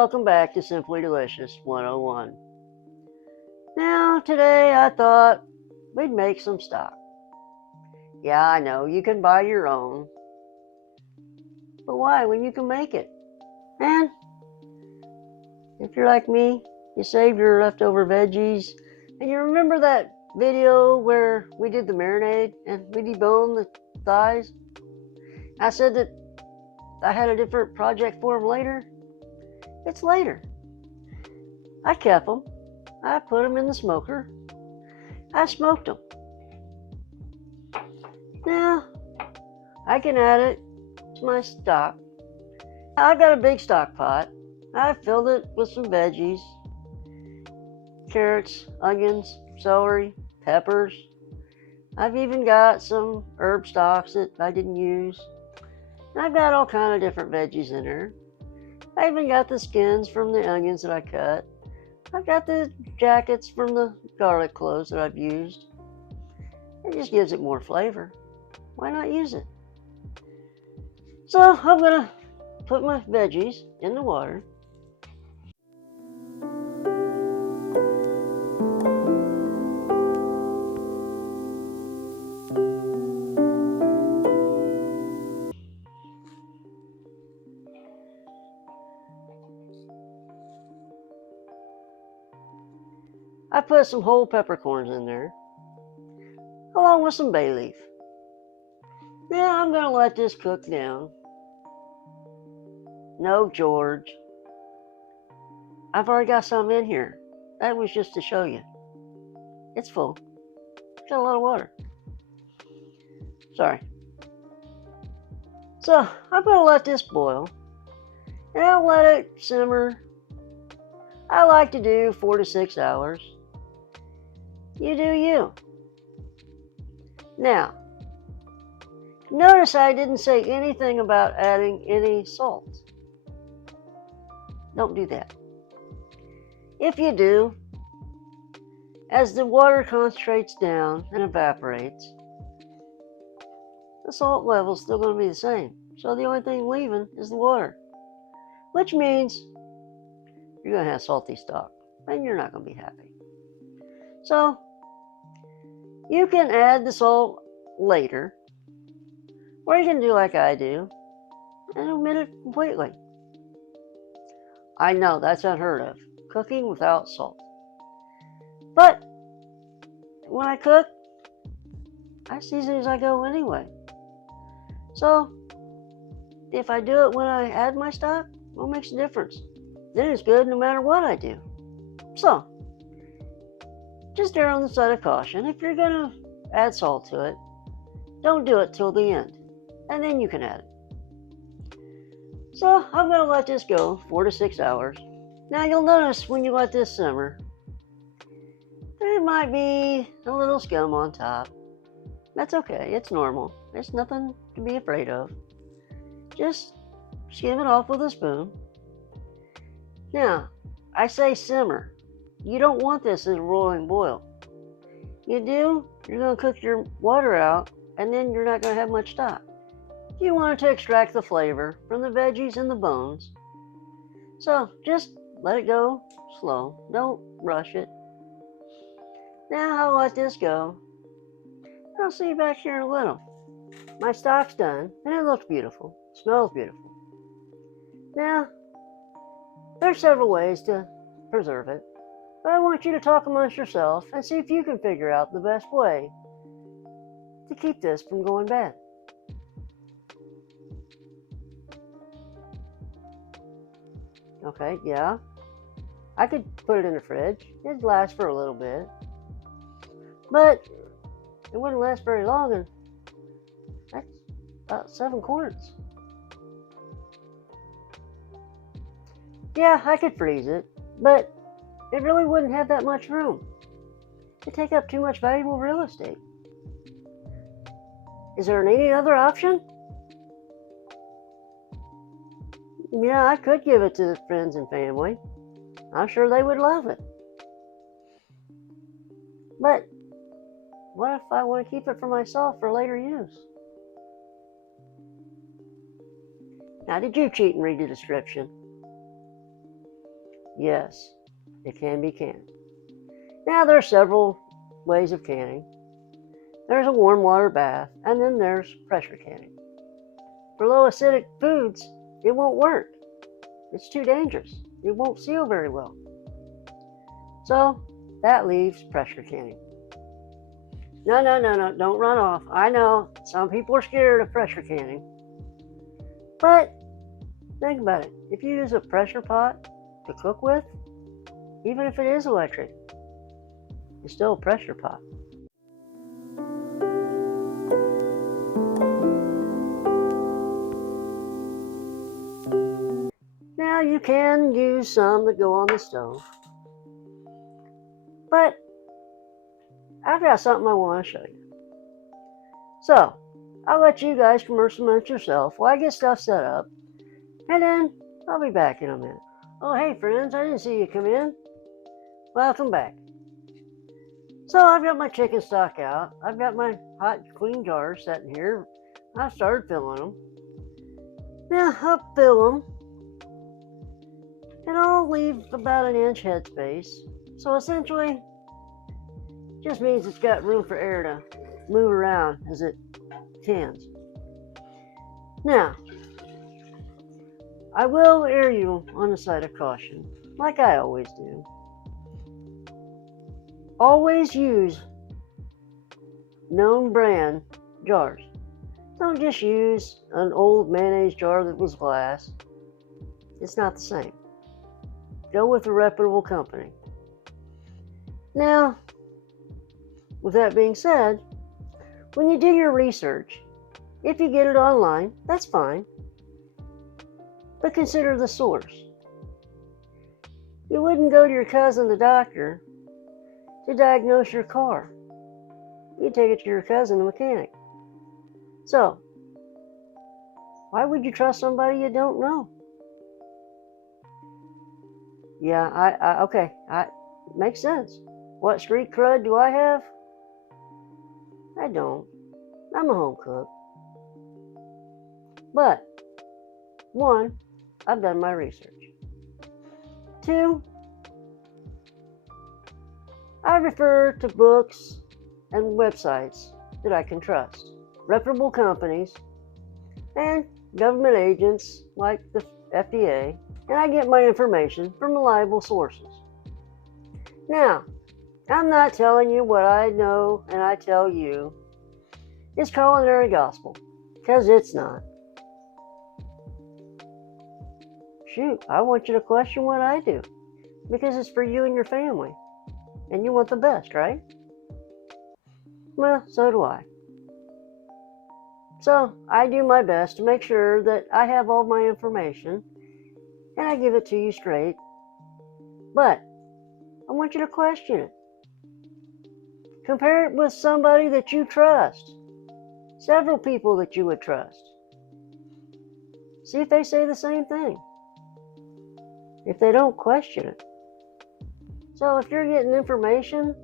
welcome back to Simply Delicious 101. Now, today I thought we'd make some stock. Yeah, I know you can buy your own, but why when you can make it? And if you're like me, you save your leftover veggies, and you remember that video where we did the marinade and we deboned the thighs? I said that I had a different project for them later. It's later. I kept them. I put them in the smoker. I smoked them. Now, I can add it to my stock. I've got a big stock pot. I've filled it with some veggies, carrots, onions, celery, peppers. I've even got some herb stocks that I didn't use. And I've got all kind of different veggies in there. I even got the skins from the onions that I cut. I've got the jackets from the garlic cloves that I've used. It just gives it more flavor. Why not use it? So I'm going to put my veggies in the water. I put some whole peppercorns in there, along with some bay leaf. Now I'm going to let this cook down. No, George. I've already got some in here. That was just to show you. It's full. It's got a lot of water. Sorry. So I'm going to let this boil, and I'll let it simmer. I like to do 4 to 6 hours. You do you. Now, notice I didn't say anything about adding any salt. Don't do that. If you do, as the water concentrates down and evaporates, the salt level is still going to be the same. So the only thing leaving is the water, which means you're going to have salty stock, and you're not going to be happy. So you can add the salt later, or you can do like I do and omit it completely. I know that's unheard of, cooking without salt. But when I cook, I season as I go anyway. So if I do it when I add my stock, what makes a difference? Then it's good no matter what I do. So just err on the side of caution. If you're going to add salt to it, don't do it till the end, and then you can add it. So I'm going to let this go 4 to 6 hours. Now you'll notice when you let this simmer, there might be a little scum on top. That's okay, it's normal. There's nothing to be afraid of. Just skim it off with a spoon. Now, I say simmer. You don't want this as a rolling boil. You do, you're going to cook your water out, and then you're not going to have much stock. You want it to extract the flavor from the veggies and the bones. So just let it go slow. Don't rush it. Now I'll let this go. I'll see you back here in a little. My stock's done, and it looks beautiful. Smells beautiful. Now, there's several ways to preserve it, but I want you to talk amongst yourself and see if you can figure out the best way to keep this from going bad. Okay, yeah. I could put it in the fridge. It'd last for a little bit. But it wouldn't last very long, and that's about 7 quarts. Yeah, I could freeze it, but it really wouldn't have that much room. It'd take up too much valuable real estate. Is there any other option? Yeah, I could give it to friends and family. I'm sure they would love it. But what if I want to keep it for myself for later use? Now, did you cheat and read the description? Yes, it can be canned. Now, there are several ways of canning. There's a warm water bath, and then there's pressure canning. For low acidic foods, it won't work. It's too dangerous. It won't seal very well. So that leaves pressure canning. No, don't run off. I know some people are scared of pressure canning. But think about it. If you use a pressure pot to cook with, even if it is electric, it's still a pressure pot. Now you can use some that go on the stove, but I've got something I want to show you. So I'll let you guys converse amongst yourself while I get stuff set up, and then I'll be back in a minute. Oh, hey friends, I didn't see you come in. Welcome back. So I've got my chicken stock out. I've got my hot, clean jars sitting here. I've started filling them. Now I'll fill them, and I'll leave about an inch headspace. So essentially, just means it's got room for air to move around as it cans. Now, I will err you on the side of caution, like I always do. Always use known brand jars. Don't just use an old mayonnaise jar that was glass. It's not the same. Go with a reputable company. Now, with that being said, when you do your research, if you get it online, that's fine. But consider the source. You wouldn't go to your cousin, the doctor, to diagnose your car. You'd take it to your cousin, the mechanic. So, why would you trust somebody you don't know? Yeah, okay, makes sense. What street crud do I have? I don't. I'm a home cook. But, 1, I've done my research. 2, I refer to books and websites that I can trust, reputable companies, and government agents like the FDA, and I get my information from reliable sources. Now, I'm not telling you what I know and I tell you is culinary gospel, because it's not. Shoot, I want you to question what I do, because it's for you and your family, and you want the best, right? Well, so do I. So I do my best to make sure that I have all my information, and I give it to you straight, but I want you to question it. Compare it with somebody that you trust, several people that you would trust. See if they say the same thing. If they don't, question it. So if you're getting information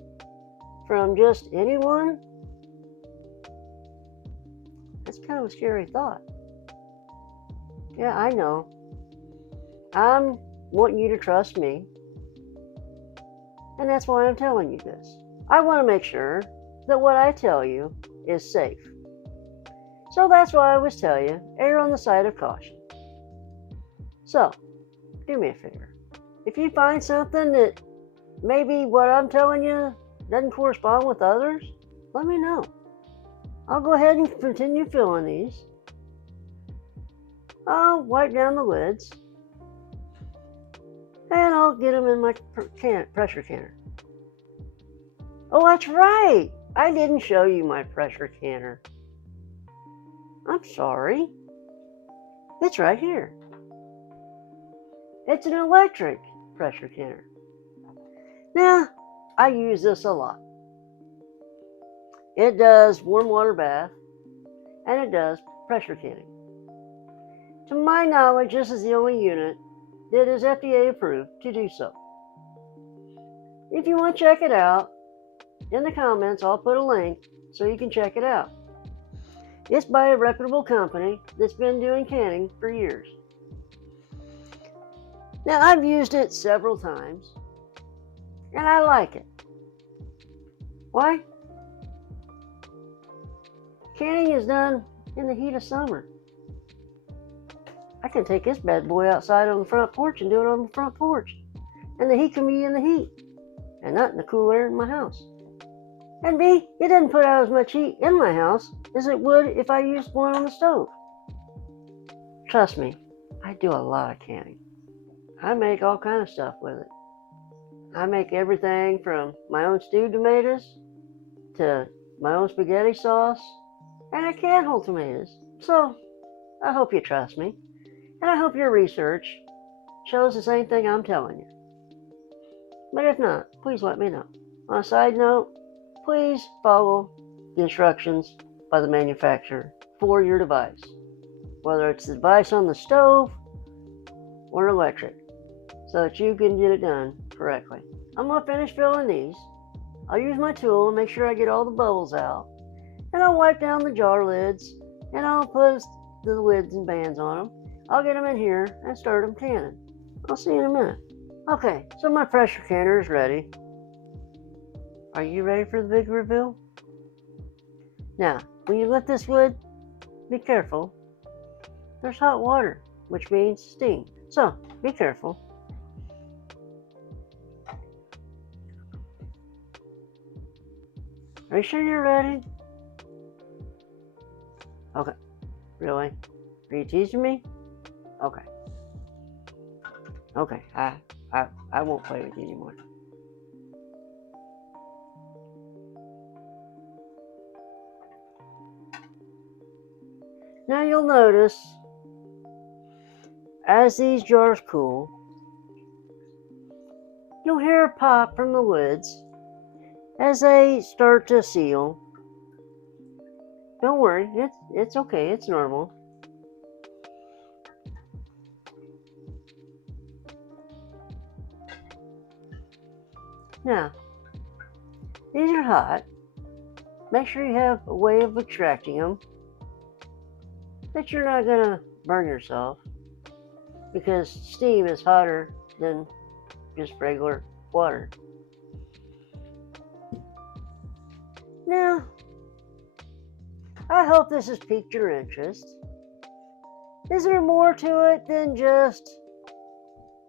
from just anyone, that's kind of a scary thought. Yeah, I know. I'm wanting you to trust me, and that's why I'm telling you this. I want to make sure that what I tell you is safe. So that's why I always tell you, err on the side of caution. So, do me a favor. If you find something that maybe what I'm telling you doesn't correspond with others, let me know. I'll go ahead and continue filling these. I'll wipe down the lids, and I'll get them in my pressure canner. Oh, that's right! I didn't show you my pressure canner. I'm sorry. It's right here. It's an electric pressure canner. Now, I use this a lot. It does warm water bath, and it does pressure canning. To my knowledge, this is the only unit that is FDA approved to do so. If you want to check it out, in the comments I'll put a link so you can check it out. It's by a reputable company that's been doing canning for years. Now, I've used it several times, and I like it. Why? Canning is done in the heat of summer. I can take this bad boy outside on the front porch and do it on the front porch. And the heat can be in the heat and not in the cool air in my house. And B, it doesn't put out as much heat in my house as it would if I used one on the stove. Trust me, I do a lot of canning. I make all kind of stuff with it. I make everything from my own stewed tomatoes to my own spaghetti sauce, and I can whole tomatoes. So, I hope you trust me, and I hope your research shows the same thing I'm telling you. But if not, please let me know. On a side note, please follow the instructions by the manufacturer for your device, whether it's the device on the stove or electric, so that you can get it done correctly. I'm going to finish filling these. I'll use my tool and make sure I get all the bubbles out, and I'll wipe down the jar lids, and I'll put the lids and bands on them. I'll get them in here and start them canning. I'll see you in a minute. Okay, so my pressure canner is ready. Are you ready for the big reveal? Now, when you lift this lid, be careful. There's hot water, which means steam. So, be careful. Are you sure you're ready? Okay. Really? Are you teasing me? Okay. Okay, I won't play with you anymore. Now you'll notice, as these jars cool, you'll hear a pop from the lids as they start to seal. Don't worry, it's okay, it's normal. Now, these are hot. Make sure you have a way of extracting them, that you're not going to burn yourself, because steam is hotter than just regular water. Now, I hope this has piqued your interest. Is there more to it than just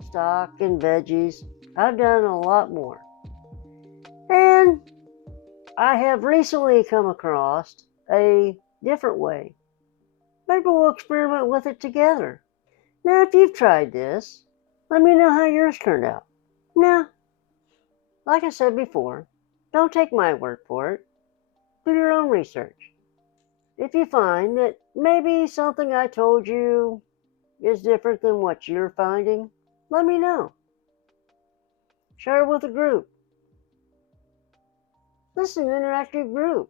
stock and veggies? I've done a lot more. And I have recently come across a different way. Maybe we'll experiment with it together. Now, if you've tried this, let me know how yours turned out. Now, like I said before, don't take my word for it. Do your own research. If you find that maybe something I told you is different than what you're finding, let me know. Share it with a group. This is an interactive group.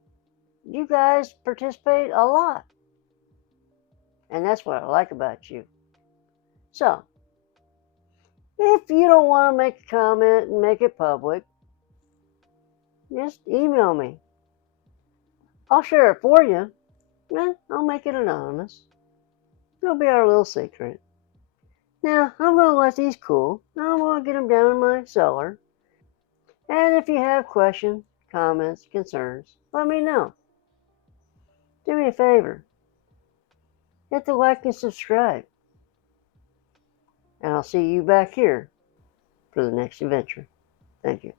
You guys participate a lot. And that's what I like about you. So, if you don't want to make a comment and make it public, just email me. I'll share it for you, and I'll make it anonymous. It'll be our little secret. Now, I'm going to let these cool. I'm going to get them down in my cellar. And if you have questions, comments, concerns, let me know. Do me a favor. Hit the like and subscribe. And I'll see you back here for the next adventure. Thank you.